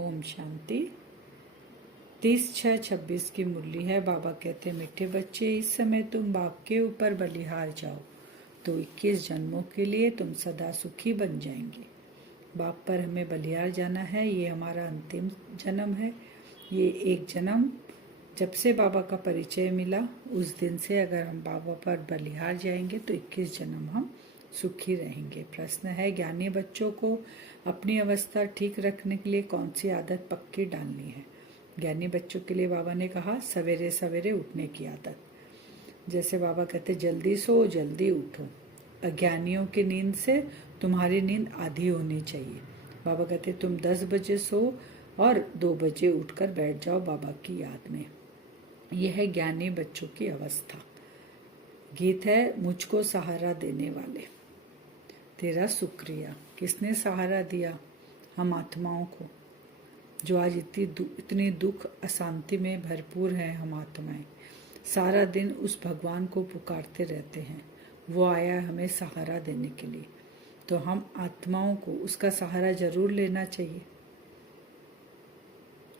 ओम शांति। 30/6/26 की मुरली है। बाबा कहते, मीठे बच्चे, इस समय तुम बाप के ऊपर बलिहार जाओ तो 21 जन्मों के लिए तुम सदा सुखी बन जाएंगे। बाप पर हमें बलिहार जाना है, ये हमारा अंतिम जन्म है। ये एक जन्म जब से बाबा का परिचय मिला उस दिन से अगर हम बाबा पर बलिहार जाएंगे तो 21 जन्म हम सुखी रहेंगे। प्रश्न है, ज्ञानी बच्चों को अपनी अवस्था ठीक रखने के लिए कौन सी आदत पक्की डालनी है? ज्ञानी बच्चों के लिए बाबा ने कहा सवेरे सवेरे उठने की आदत। जैसे बाबा कहते जल्दी सो जल्दी उठो। अज्ञानियों की नींद से तुम्हारी नींद आधी होनी चाहिए। बाबा कहते तुम 10 बजे सो और 2 बजे उठकर बैठ जाओ बाबा की याद में। यह है ज्ञानी बच्चों की अवस्था। गीत है, मुझको सहारा देने वाले तेरा शुक्रिया। किसने सहारा दिया? हम आत्माओं को, जो आज इतनी दुख अशांति में भरपूर है। हम आत्माएं सारा दिन उस भगवान को पुकारते रहते हैं, वो आया हमें सहारा देने के लिए। तो हम आत्माओं को उसका सहारा जरूर लेना चाहिए।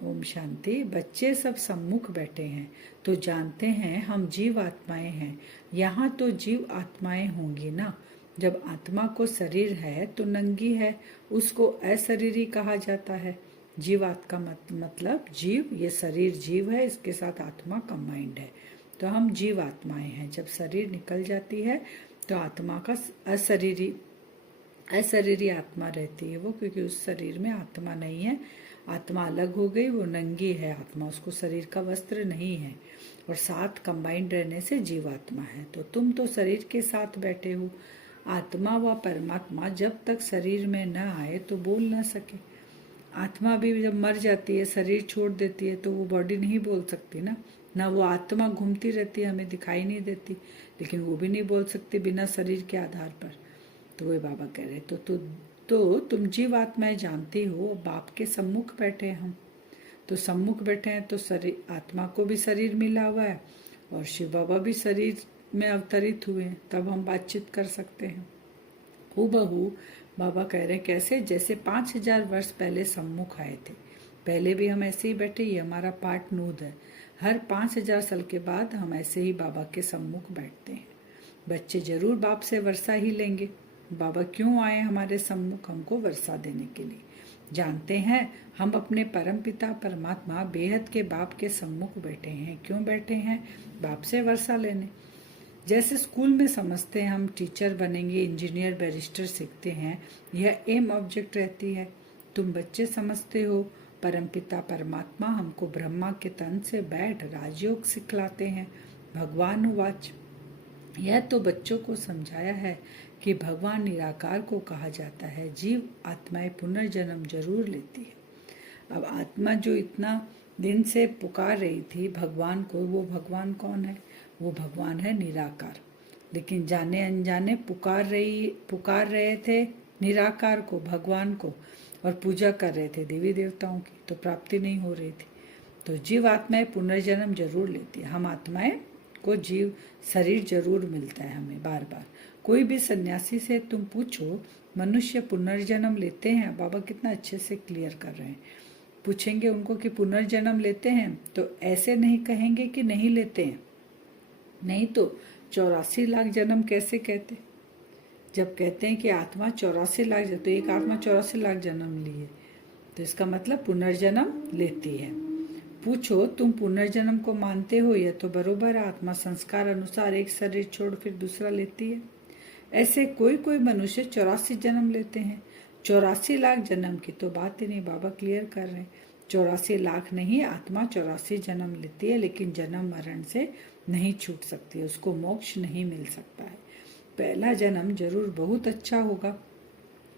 ओम शांति। बच्चे सब सम्मुख बैठे हैं तो जानते हैं हम जीव आत्माएं हैं। यहाँ तो जीव आत्माएं होंगी ना। जब आत्मा को शरीर है तो नंगी है, उसको अशरीरी कहा जाता है। जीवात्मा का मतलब जीव, ये शरीर जीव है, इसके साथ आत्मा कंबाइंड है, तो हम जीव आत्माएं हैं। जब शरीर निकल जाती है तो आत्मा का अशरीरी आत्मा रहती है वो, क्योंकि उस शरीर में आत्मा नहीं है। आत्मा अलग हो गई, वो नंगी है आत्मा, उसको शरीर का वस्त्र नहीं है, और साथ कंबाइंड रहने से जीवात्मा है। तो तुम तो शरीर के साथ बैठे हो। आत्मा व परमात्मा जब तक शरीर में न आए तो बोल न सके। आत्मा भी जब मर जाती है, शरीर छोड़ देती है, तो वो बॉडी नहीं बोल सकती ना वो आत्मा घूमती रहती है, हमें दिखाई नहीं देती, लेकिन वो भी नहीं बोल सकती बिना शरीर के आधार पर। तो वे बाबा कह रहे तो तुम जीव आत्माएं जानती हो, बाप के सम्मुख बैठे हम। तो सम्मुख बैठे हैं तो शरीर, आत्मा को भी शरीर मिला हुआ है और शिव बाबा भी शरीर में अवतरित हुए हैं, तब हम बातचीत कर सकते हैं। हूबहू बाबा कह रहे हैं कैसे? जैसे 5000 वर्ष पहले सम्मुख आए थे, पहले भी हम ऐसे ही बैठे, ये हमारा पाठ नूद है। हर 5000 साल के बाद हम ऐसे ही बाबा के सम्मुख बैठते हैं। बच्चे जरूर बाप से वर्षा ही लेंगे। बाबा क्यों आए हमारे सम्मुख? हमको वर्षा देने के लिए। जानते हैं हम अपने परम पिता परमात्मा बेहद के बाप के सम्मुख बैठे हैं। क्यों बैठे हैं? बाप से वर्षा लेने। जैसे स्कूल में समझते हैं हम टीचर बनेंगे, इंजीनियर, बैरिस्टर सीखते हैं, यह एम ऑब्जेक्ट रहती है। तुम बच्चे समझते हो परमपिता परमात्मा हमको ब्रह्मा के तन से बैठ राजयोग सिखलाते हैं। भगवान वाच, यह तो बच्चों को समझाया है कि भगवान निराकार को कहा जाता है। जीव आत्माएं पुनर्जन्म जरूर लेती है। अब आत्मा जो इतना दिन से पुकार रही थी भगवान को, वो भगवान कौन है? वो भगवान है निराकार। लेकिन जाने अनजाने पुकार रहे थे निराकार को, भगवान को, और पूजा कर रहे थे देवी देवताओं की, तो प्राप्ति नहीं हो रही थी। तो जीव आत्माएं पुनर्जन्म जरूर लेती है। हम आत्माएं को जीव शरीर जरूर मिलता है हमें बार बार। कोई भी सन्यासी से तुम पूछो मनुष्य पुनर्जन्म लेते हैं? बाबा कितना अच्छे से क्लियर कर रहे हैं। पूछेंगे उनको कि पुनर्जन्म लेते हैं, तो ऐसे नहीं कहेंगे कि नहीं लेते हैं। नहीं तो 84 लाख जन्म कैसे कहते? जब कहते हैं कि आत्मा 84 लाख, तो एक आत्मा 84 लाख जन्म लिए, तो इसका मतलब पुनर्जन्म लेती है। पूछो तुम पुनर्जन्म को मानते हो? यह तो बरोबर आत्मा संस्कार अनुसार एक शरीर छोड़ फिर दूसरा लेती है। ऐसे कोई मनुष्य 84 जन्म लेते हैं। 84 लाख जन्म की तो बात ही नहीं, बाबा क्लियर कर रहे हैं। 84 लाख नहीं, आत्मा 84 जन्म लेती है, लेकिन जन्म मरण से नहीं छूट सकती, उसको मोक्ष नहीं मिल सकता है। पहला जन्म जरूर बहुत अच्छा होगा,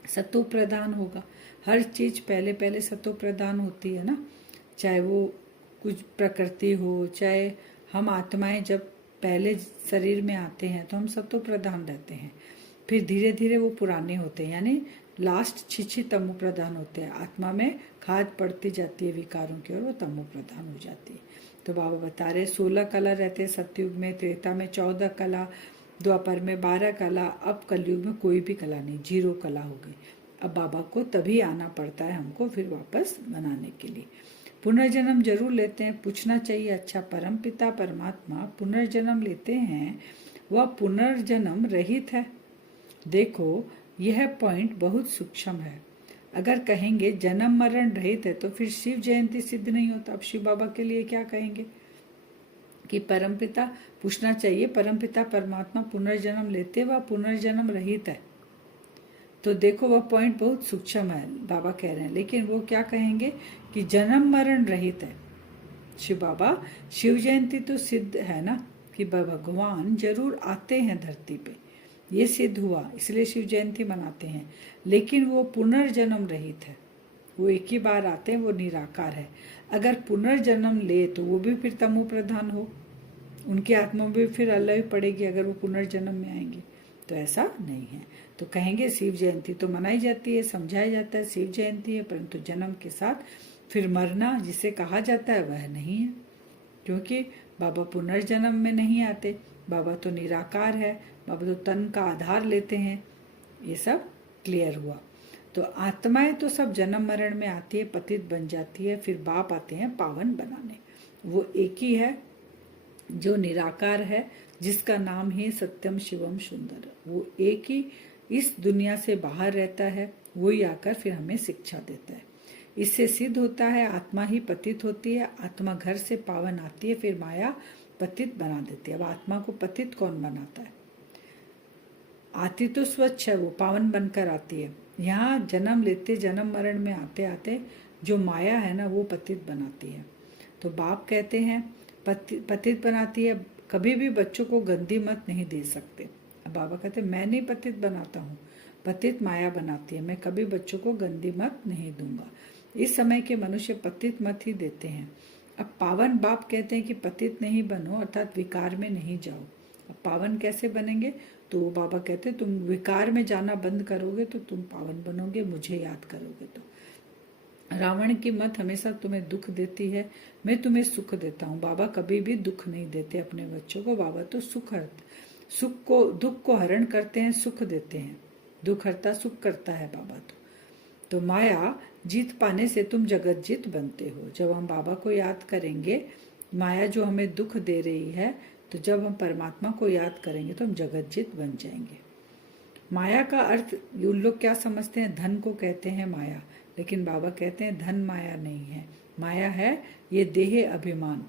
सतो प्रधान होगा। हर चीज पहले सतो प्रधान होती है ना, चाहे वो कुछ प्रकृति हो, चाहे हम आत्माएं जब पहले शरीर में आते हैं तो हम सतो प्रधान रहते हैं, फिर धीरे धीरे वो पुराने होते हैं, यानी लास्ट छिछी तमो प्रधान होते हैं। आत्मा में खाद पड़ती जाती है विकारों की और वो तमो प्रधान हो जाती है। तो बाबा बता रहे 16 कला रहते हैं सतयुग में, त्रेता में 14 कला, द्वापर में 12 कला, अब कलयुग में कोई भी कला नहीं, 0 कला हो गई। अब बाबा को तभी आना पड़ता है हमको फिर वापस बनाने के लिए। पुनर्जन्म जरूर लेते हैं, पूछना चाहिए अच्छा परमपिता परमात्मा पुनर्जन्म लेते हैं, वह पुनर्जन्म रहित है। देखो यह पॉइंट बहुत सूक्ष्म है। अगर कहेंगे जन्म मरण रहित है तो फिर शिव जयंती सिद्ध नहीं होता। अब शिव बाबा के लिए क्या कहेंगे कि परमपिता, पूछना चाहिए परमपिता परमात्मा पुनर्जन्म लेते व पुनर्जन्म रहित है। तो देखो वह पॉइंट बहुत सूक्ष्म है, बाबा कह रहे हैं, लेकिन वो क्या कहेंगे कि जन्म मरण रहित है शिव बाबा। शिव जयंती तो सिद्ध है ना कि भगवान जरूर आते हैं धरती पे, ये सिद्ध हुआ, इसलिए शिव जयंती मनाते हैं। लेकिन वो पुनर्जन्म रहित है, वो एक ही बार आते हैं, वो निराकार है। अगर पुनर्जन्म ले तो वो भी फिर तमो प्रधान हो, उनकी आत्मा भी फिर अलग पड़ेगी अगर वो पुनर्जन्म में आएंगे। तो ऐसा नहीं है। तो कहेंगे शिव जयंती तो मनाई जाती है, समझाया जाता है शिव जयंती है, परंतु जन्म के साथ फिर मरना जिसे कहा जाता है वह नहीं है, क्योंकि बाबा पुनर्जन्म में नहीं आते। बाबा तो निराकार है, बाबा तो तन का आधार लेते हैं। ये सब क्लियर हुआ। तो आत्माएं तो सब जन्म मरण में आती है, पतित बन जाती है, फिर बाप आते हैं पावन बनाने। वो एक ही है जो निराकार है, जिसका नाम है सत्यम शिवम सुंदर। वो एक ही इस दुनिया से बाहर रहता है, वही आकर फिर हमें शिक्षा देता है। इससे सिद्ध होता है आत्मा ही पतित होती है, आत्मा घर से पावन आती है, फिर माया पतित बना देती है। अब आत्मा को पतित कौन बनाता है? आती तो स्वच्छ है, वो पावन बनकर आती है। यहाँ जन्म लेते जन्म मरण में आते आते जो माया है ना वो पतित बनाती है। तो बाप कहते हैं पतित बनाती है, कभी भी बच्चों को गंदी मत नहीं दे सकते। अब बाबा कहते हैं मैं नहीं पतित बनाता हूँ, पतित माया बनाती है, मैं कभी बच्चों को गंदी मत नहीं दूंगा। इस समय के मनुष्य पतित मत ही देते हैं। अब पावन बाप कहते हैं कि पतित नहीं बनो, अर्थात विकार में नहीं जाओ। अब पावन कैसे बनेंगे? तो बाबा कहते हैं तुम विकार में जाना बंद करोगे तो तुम पावन बनोगे, मुझे याद करोगे तो। रावण की मत हमेशा तुम्हें दुख देती है, मैं तुम्हें सुख देता हूँ। बाबा कभी भी दुख नहीं देते अपने बच्चों को, बाबा तो दुख को हरण करते हैं, सुख देते हैं। दुख हरता सुख करता है बाबा तो माया जीत पाने से तुम जगत जीत बनते हो। जब हम बाबा को याद करेंगे, माया जो हमें दुख दे रही है, तो जब हम परमात्मा को याद करेंगे तो हम जगत जीत बन जाएंगे। माया का अर्थ लोग क्या समझते हैं? धन को कहते हैं माया, लेकिन बाबा कहते हैं धन माया नहीं है। माया है ये देह अभिमान,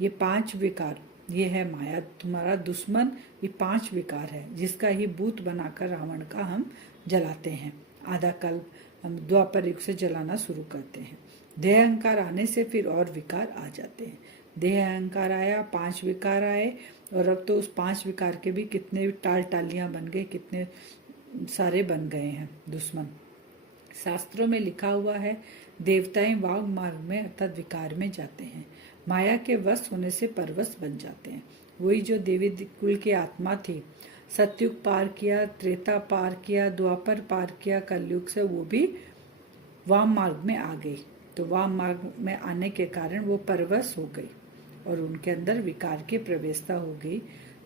ये 5 विकार, ये है माया, तुम्हारा दुश्मन। ये 5 विकार है जिसका ही भूत बनाकर रावण का हम जलाते हैं। आधा कल्प हम द्वापर युग से जलाना शुरू करते हैं। देह अहंकार आने से फिर और विकार आ जाते हैं। देह अहंकार आया, 5 विकार आए, और अब तो उस 5 विकार के भी कितने टालियां बन गए, कितने सारे बन गए हैं दुश्मन। शास्त्रों में लिखा हुआ है देवताएं वाग मार्ग में अर्थात विकार में जाते हैं, माया के वश होने से परवश बन जाते हैं। वही जो देवी कुल की आत्मा थी, सतयुग पार किया, त्रेता पार किया, द्वापर पार किया, कलयुग से वो भी वाम मार्ग में आ गई। तो वाम मार्ग में आने के कारण वो परवश हो गई और उनके अंदर विकार की प्रवेशता हो गई।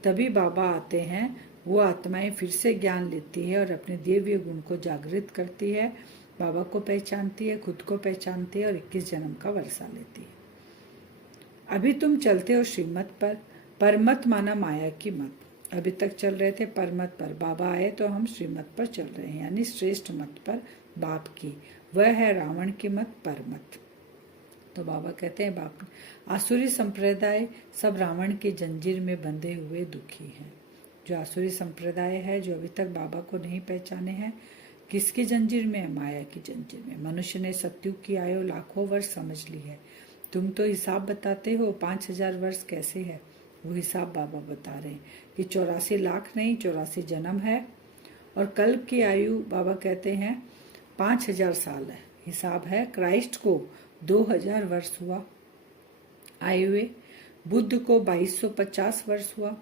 तभी बाबा आते हैं, वो आत्माएं फिर से ज्ञान लेती है और अपने दिव्य गुण को जागृत करती है, बाबा को पहचानती है, खुद को पहचानती है और 21 जन्म का वर्षा लेती है। अभी तुम चलते हो श्रीमत पर, परमत माना माया की मत। अभी तक चल रहे थे परमत पर, बाबा आए तो हम श्रीमत पर चल रहे हैं, यानी श्रेष्ठ मत पर बाप की, वह है रावण की मत परमत। तो बाबा कहते हैं बाप आसुरी संप्रदाय सब रावण की जंजीर में बंधे हुए दुखी हैं। जो आसुरी संप्रदाय है, जो अभी तक बाबा को नहीं पहचाने हैं, किसकी जंजीर में? माया की जंजीर में। मनुष्य ने सतयुग की आयु लाखों वर्ष समझ ली है। तुम तो हिसाब बताते हो 5000 वर्ष कैसे है, वो हिसाब बाबा बता रहे हैं कि 84 लाख नहीं 84 जन्म है। और कल्प की आयु बाबा कहते हैं 5000 साल है, हिसाब है। क्राइस्ट को 2000 वर्ष हुआ आए हुए, बुद्ध को 2250 वर्ष हुआ,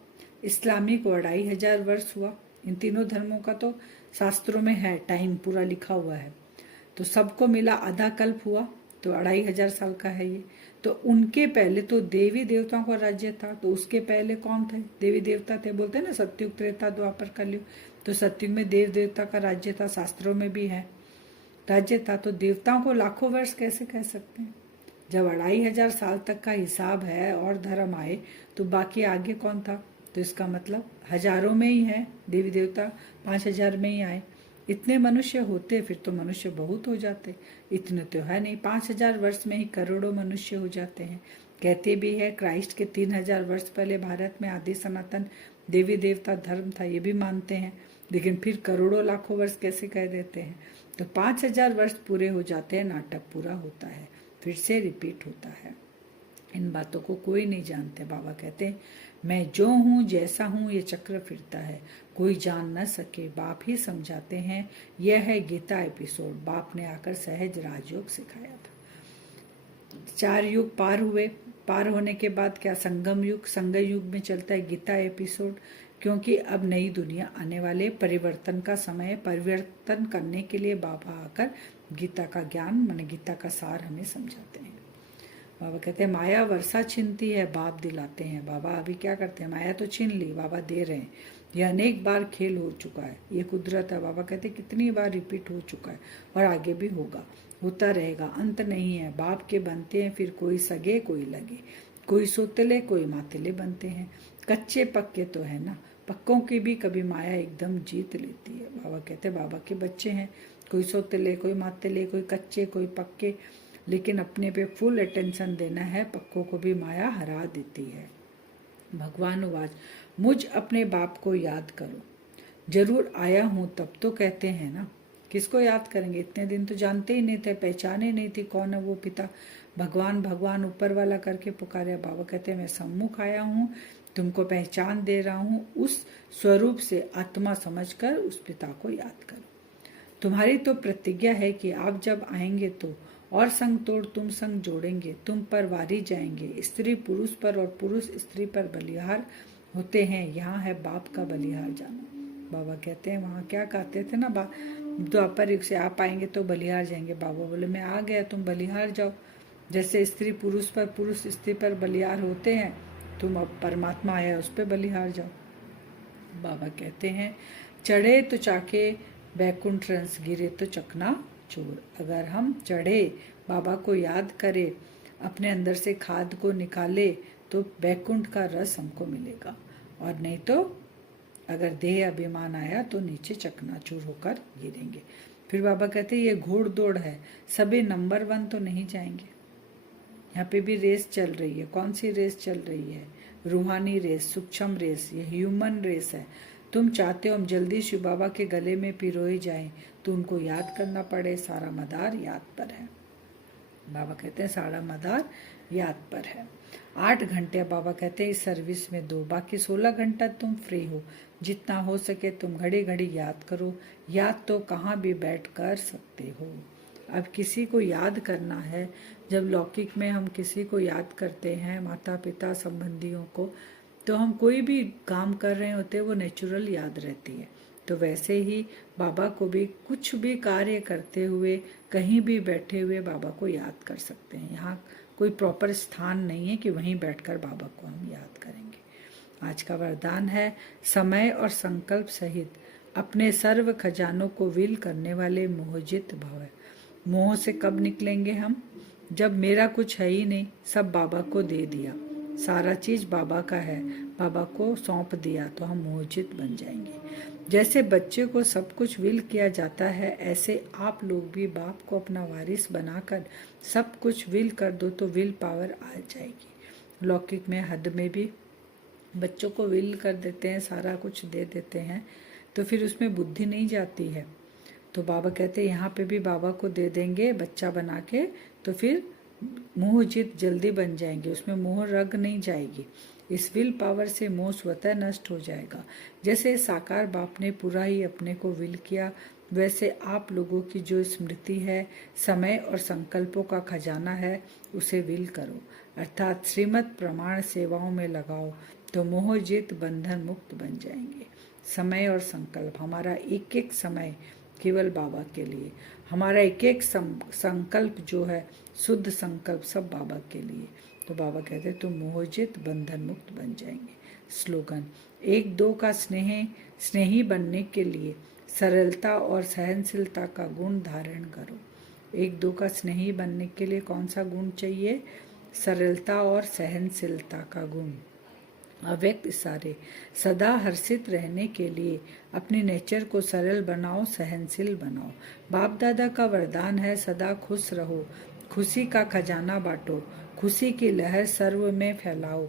इस्लामी को 2500 वर्ष हुआ। इन तीनों धर्मों का तो शास्त्रों में है, टाइम पूरा लिखा हुआ है। तो सबको मिला आधा कल्प हुआ, तो 2500 साल का है ये। तो उनके पहले तो देवी देवताओं का राज्य था, तो उसके पहले कौन थे? देवी देवता थे। बोलते हैं ना सतयुग त्रेता द्वापर कलयुग, तो सतयुग में देव देवता का राज्य था, शास्त्रों में भी है। राज्य था तो देवताओं को लाखों वर्ष कैसे कह सकते हैं? जब 2500 साल तक का हिसाब है और धर्म आए तो बाकी आगे कौन था? तो इसका मतलब हजारों में ही है, देवी देवता 5000 में ही आए। इतने मनुष्य होते फिर तो मनुष्य बहुत हो जाते, इतने तो है नहीं, 5000 वर्ष में ही करोड़ों मनुष्य हो जाते हैं। कहते भी है क्राइस्ट के 3000 वर्ष पहले भारत में आदि सनातन देवी देवता धर्म था, ये भी मानते हैं, लेकिन फिर करोड़ों लाखों वर्ष कैसे कह देते हैं? तो 5000 वर्ष पूरे हो जाते हैं, नाटक पूरा होता है, फिर से रिपीट होता है। इन बातों को कोई नहीं जानते। बाबा कहते हैं मैं जो हूँ जैसा हूँ ये चक्र फिरता है, कोई जान न सके, बाप ही समझाते हैं। यह है गीता एपिसोड, बाप ने आकर सहज राजयोग सिखाया था। 4 युग पार हुए, पार होने के बाद क्या संगम युग में चलता है गीता एपिसोड, क्योंकि अब नई दुनिया आने वाले, परिवर्तन का समय, परिवर्तन करने के लिए बाबा आकर गीता का ज्ञान माने गीता का सार हमें समझाते हैं। बाबा कहते हैं माया वर्षा छीनती है, बाप दिलाते हैं। बाबा अभी क्या करते हैं? माया तो छीन ली, बाबा दे रहे हैं। यह अनेक बार खेल हो चुका है, ये कुदरत है। बाबा कहते हैं कितनी बार रिपीट हो चुका है और आगे भी होगा, होता रहेगा, अंत नहीं है। बाप के बनते हैं फिर कोई सगे कोई लगे, कोई सोतले कोई मातले बनते हैं। कच्चे पक्के तो है ना, पक्कों की भी कभी माया एकदम जीत लेती है। बाबा कहते हैं बाबा के बच्चे हैं, कोई सोतले कोई मातले, कोई कच्चे कोई पक्के, लेकिन अपने पे फुल अटेंशन देना है, पक्कों को भी माया हरा देती है। भगवान उवाच मुझ अपने बाप को याद करो, जरूर आया हूँ तब तो कहते हैं ना। किसको याद करेंगे? इतने दिन तो जानते ही नहीं थे, पहचाने नहीं थी कौन है वो पिता। भगवान भगवान ऊपर वाला करके पुकारे। बाबा कहते हैं मैं सम्मुख आया हूँ, तुमको पहचान दे रहा हूँ, उस स्वरूप से आत्मा समझकर उस पिता को याद करो। तुम्हारी तो प्रतिज्ञा है कि आप जब आएंगे तो और संग तोड़ तुम संग जोड़ेंगे, तुम पर वारी जाएंगे। स्त्री पुरुष पर और पुरुष स्त्री पर बलिहार होते हैं, यहाँ है बाप का बलिहार जानो। बाबा कहते हैं वहाँ क्या कहते थे ना, द्वापर युग से आप आएंगे तो बलिहार जाएंगे। बाबा बोले मैं आ गया, तुम बलिहार जाओ। जैसे स्त्री पुरुष पर पुरुष स्त्री पर बलिहार होते हैं, तुम अब परमात्मा आया उस पर बलिहार जाओ। बाबा कहते हैं चढ़े तो चाके बैकुंठ रंस, गिरे तो चकना चूर। अगर हम चढ़े, बाबा को याद करें, अपने अंदर से खाद को निकाले तो बैकुंठ का रस हमको मिलेगा, और नहीं तो अगर देह अभिमान आया तो नीचे चकनाचूर होकर गिरेंगे। फिर बाबा कहते हैं ये घोड़ दौड़ है, सभी नंबर 1 तो नहीं जाएंगे। यहाँ पे भी रेस चल रही है। कौन सी रेस चल रही है? रूहानी रेस, सूक्ष्म रेस, ये ह्यूमन रेस है। तुम चाहते हो हम जल्दी शिव बाबा के गले में पिरोए जाएं, तो उनको याद करना पड़े, सारा मदार याद पर है। बाबा कहते हैं सारा मदार याद पर है। 8 घंटे बाबा कहते हैं इस सर्विस में दो, बाकी 16 घंटा तुम फ्री हो। जितना हो सके तुम घड़ी घड़ी याद करो, याद तो कहाँ भी बैठ कर सकते हो। अब किसी को याद करना है, जब लौकिक में हम किसी को याद करते हैं, माता पिता संबंधियों को, तो हम कोई भी काम कर रहे होते हैं वो नेचुरल याद रहती है। तो वैसे ही बाबा को भी कुछ भी कार्य करते हुए, कहीं भी बैठे हुए बाबा को याद कर सकते हैं। यहाँ कोई प्रॉपर स्थान नहीं है कि वहीं बैठकर बाबा को हम याद करेंगे। आज का वरदान है समय और संकल्प सहित अपने सर्व खजानों को विल करने वाले मोहजित भव। मोह से कब निकलेंगे हम? जब मेरा कुछ है ही नहीं, सब बाबा को दे दिया, सारा चीज बाबा का है, बाबा को सौंप दिया, तो हम मोहजित बन जाएंगे। जैसे बच्चे को सब कुछ विल किया जाता है, ऐसे आप लोग भी बाप को अपना वारिस बनाकर सब कुछ विल कर दो तो विल पावर आ जाएगी। लौकिक में हद में भी बच्चों को विल कर देते हैं, सारा कुछ दे देते हैं, तो फिर उसमें बुद्धि नहीं जाती है। तो बाबा कहते हैं यहाँ पे भी बाबा को दे देंगे बच्चा बना के, तो फिर मोह जित जल्दी बन जाएंगे, उसमें मोह रग नहीं जाएगी। इस विल पावर से मोह स्वतः नष्ट हो जाएगा। जैसे साकार बाप ने पूरा ही अपने को विल किया, वैसे आप लोगों की जो स्मृति है, समय और संकल्पों का खजाना है, उसे विल करो, अर्थात श्रीमत प्रमाण सेवाओं में लगाओ, तो मोह जित बंधन मुक्त बन जाएंगे। समय और संकल्प, हमारा एक एक समय केवल बाबा के लिए, हमारा एक एक संकल्प जो है शुद्ध संकल्प सब बाबा के लिए। तो बाबा कहते हैं तुम मोहजित बंधन मुक्त बन जाएंगे। स्लोगन 1-2 का स्नेही बनने के लिए सरलता और सहनशीलता का गुण धारण करो। एक दो का स्नेही बनने के लिए कौन सा गुण चाहिए? सरलता और सहनशीलता का गुण। अव्यक्त इशारे। सदा हर्षित रहने के लिए अपनी नेचर को सरल बनाओ, सहनशील बनाओ। बाप दादा का वरदान है, सदा खुश रहो, खुशी का खजाना बांटो, खुशी की लहर सर्व में फैलाओ।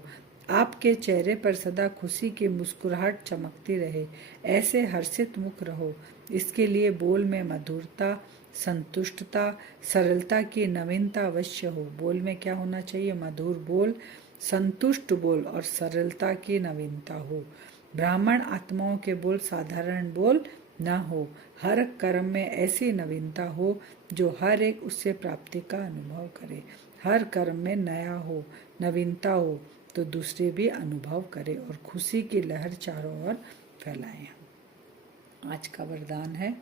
आपके चेहरे पर सदा खुशी की मुस्कुराहट चमकती रहे, ऐसे हर्षित मुख रहो। इसके लिए बोल में मधुरता, संतुष्टता, सरलता की नवीनता अवश्य हो। बोल में क्या होना चाहिए? मधुर बोल, संतुष्ट बोल और सरलता की नवीनता हो। ब्राह्मण आत्माओं के बोल साधारण बोल न हो। हर कर्म में ऐसी नवीनता हो जो हर एक उससे प्राप्ति का अनुभव करे। हर कर्म में नया हो, नवीनता हो तो दूसरे भी अनुभव करे और खुशी की लहर चारों ओर फैलाएं। आज का वरदान है,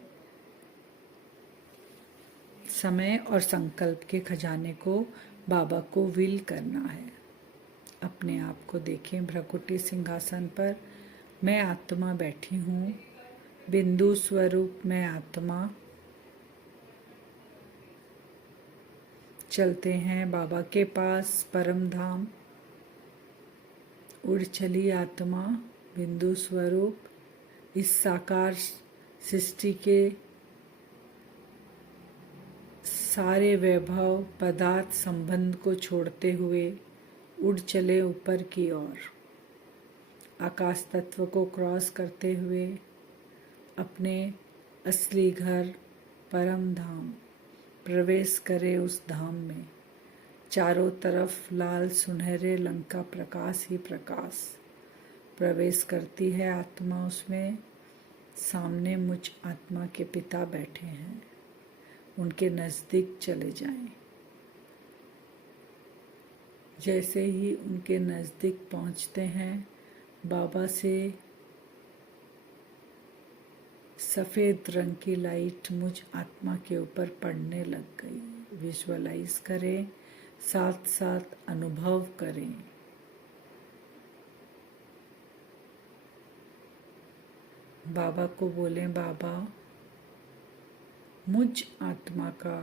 समय और संकल्प के खजाने को बाबा को विल करना है। अपने आप को देखें भ्रकुटी सिंहासन पर। मैं आत्मा बैठी हूँ, बिंदु स्वरूप मैं आत्मा। चलते हैं बाबा के पास परम धाम। उड़ चली आत्मा बिंदु स्वरूप इस साकार सृष्टि के सारे वैभव पदार्थ संबंध को छोड़ते हुए उड़ चले ऊपर की ओर। आकाश तत्व को क्रॉस करते हुए अपने असली घर परम धाम प्रवेश करे। उस धाम में चारों तरफ लाल सुनहरे लंका प्रकाश ही प्रकाश। प्रवेश करती है आत्मा उसमें। सामने मुझ आत्मा के पिता बैठे हैं, उनके नज़दीक चले जाएं। जैसे ही उनके नज़दीक पहुंचते हैं, बाबा से सफ़ेद रंग की लाइट मुझ आत्मा के ऊपर पड़ने लग गई। विजुअलाइज करें, साथ साथ अनुभव करें। बाबा को बोलें, बाबा मुझ आत्मा का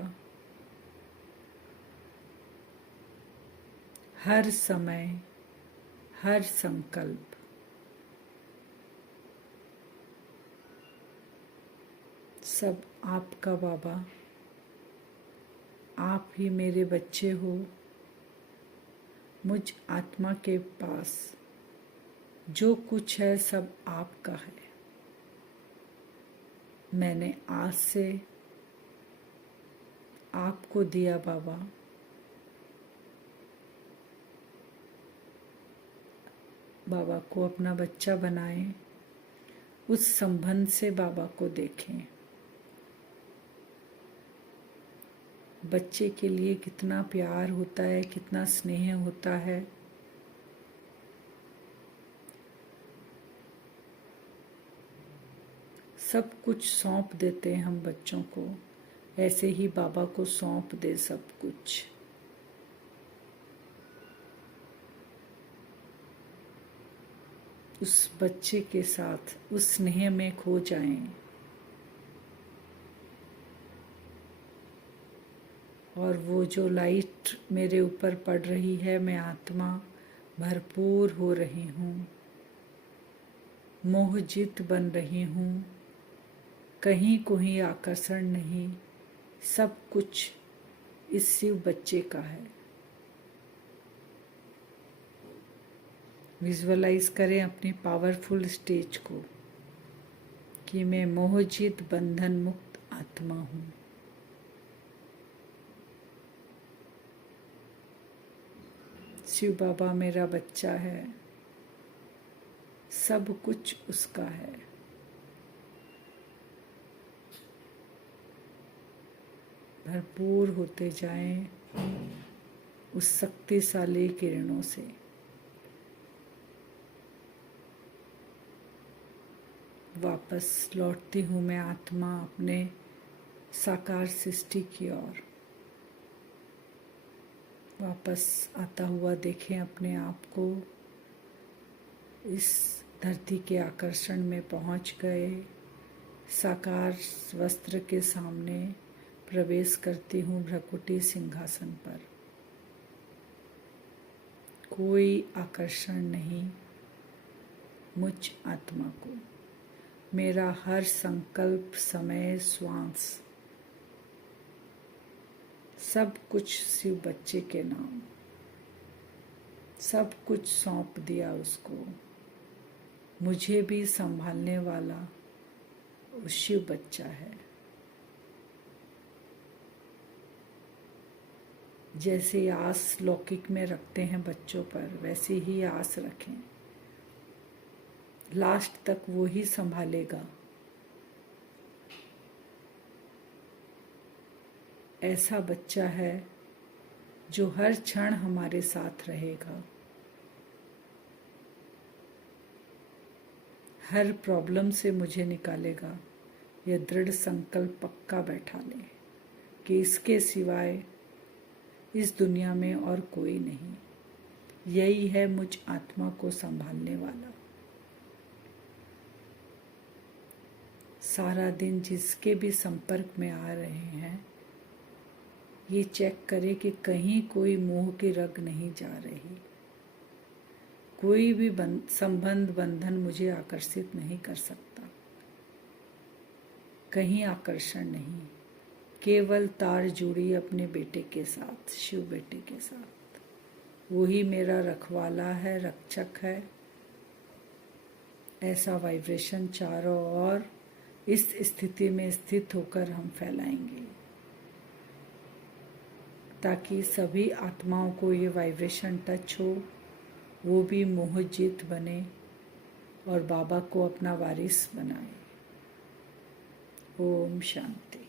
हर समय हर संकल्प सब आपका बाबा। आप ही मेरे बच्चे हो। मुझ आत्मा के पास जो कुछ है सब आपका है। मैंने आज से आपको दिया बाबा। बाबा को अपना बच्चा बनाएं। उस संबंध से बाबा को देखें। बच्चे के लिए कितना प्यार होता है, कितना स्नेह होता है। सब कुछ सौंप देते हैं हम बच्चों को, ऐसे ही बाबा को सौंप दे सब कुछ। उस बच्चे के साथ उस स्नेह में खो जाएं और वो जो लाइट मेरे ऊपर पड़ रही है, मैं आत्मा भरपूर हो रही हूँ, मोहजित बन रही हूँ। कहीं कोई आकर्षण नहीं, सब कुछ इस शिव बच्चे का है। विजुअलाइज करें अपनी पावरफुल स्टेज को कि मैं मोहजित बंधन मुक्त आत्मा हूँ। शिव बाबा मेरा बच्चा है, सब कुछ उसका है। भरपूर होते जाएं उस शक्तिशाली किरणों से। वापस लौटती हूँ मैं आत्मा अपने साकार सृष्टि की ओर। वापस आता हुआ देखें अपने आप को। इस धरती के आकर्षण में पहुँच गए, साकार वस्त्र के सामने प्रवेश करती हूँ भ्रकुटी सिंहासन पर। कोई आकर्षण नहीं मुझ आत्मा को। मेरा हर संकल्प, समय, श्वास, सब कुछ शिव बच्चे के नाम, सब कुछ सौंप दिया उसको। मुझे भी संभालने वाला वो शिव बच्चा है। जैसे आस लौकिक में रखते हैं बच्चों पर, वैसी ही आस रखें। लास्ट तक वो ही संभालेगा। ऐसा बच्चा है जो हर क्षण हमारे साथ रहेगा। हर प्रॉब्लम से मुझे निकालेगा। यह दृढ़ संकल्प पक्का बैठा ले कि इसके सिवाय इस दुनिया में और कोई नहीं। यही है मुझ आत्मा को संभालने वाला। सारा दिन जिसके भी संपर्क में आ रहे हैं, ये चेक करे कि कहीं कोई मोह की रग नहीं जा रही। कोई भी संबंध बंधन मुझे आकर्षित नहीं कर सकता। कहीं आकर्षण नहीं, केवल तार जुड़ी अपने बेटे के साथ, शिव बेटे के साथ। वही मेरा रखवाला है, रक्षक है। ऐसा वाइब्रेशन चारों ओर इस स्थिति में स्थित होकर हम फैलाएंगे, ताकि सभी आत्माओं को ये वाइब्रेशन टच हो, वो भी मोहजित बने और बाबा को अपना वारिस बनाए। ओम शांति।